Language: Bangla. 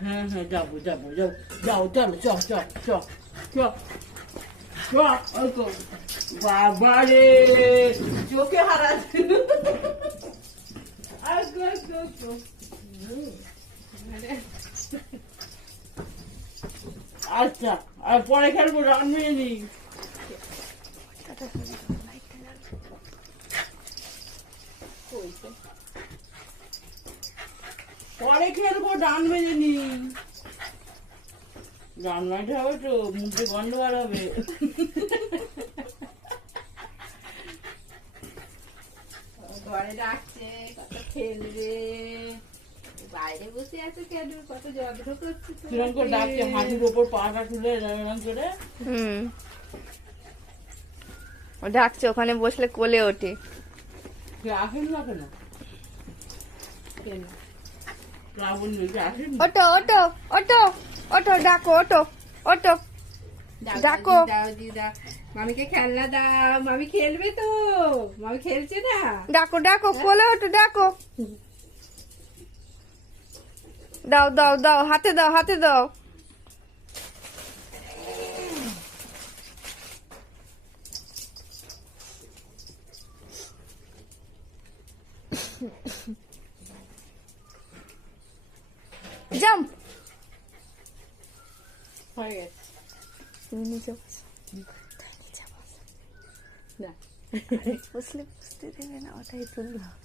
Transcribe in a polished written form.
হ্যাঁ হ্যাঁ যাবো যাবো যাও যাও চলো চ চ চ চ চ ওই তো বাবা রে চোখে হারাচ্ছে আচ্ছা আর পরে খেলবো রান মেয়ে নিই পরে খেলবো ডান বেজে নি গান গাইতে হবে তো মুখে গন্ধ বার হবে ঘরে ডাকছে কত খেলবে বাইরে বসে আছে কেন কত যত্ন করছে কিরম করে ডাকছে হাঁটুর ওপর পাটা তুলে এরম করে ও ডাকছে ওখানে বসলে কোলে ওঠে আসেন না কেন লাবণ্য আসেন ওটো ওটো ওটো ওটো ডাকো ওটো ওটো ডাকো দাও দিদা মামিকে খেলনা দাও মামি খেলবে তো মামি খেলছে না ডাকো ডাকো কোলে ওটো ডাকো দাও দাও দাও হাতে দাও হাতে দাও জাম্প হয়ে গেছে তুমি নিচে বসো নিচে বসো না বুঝলে বুঝতে দেবে না ওটাই তুললো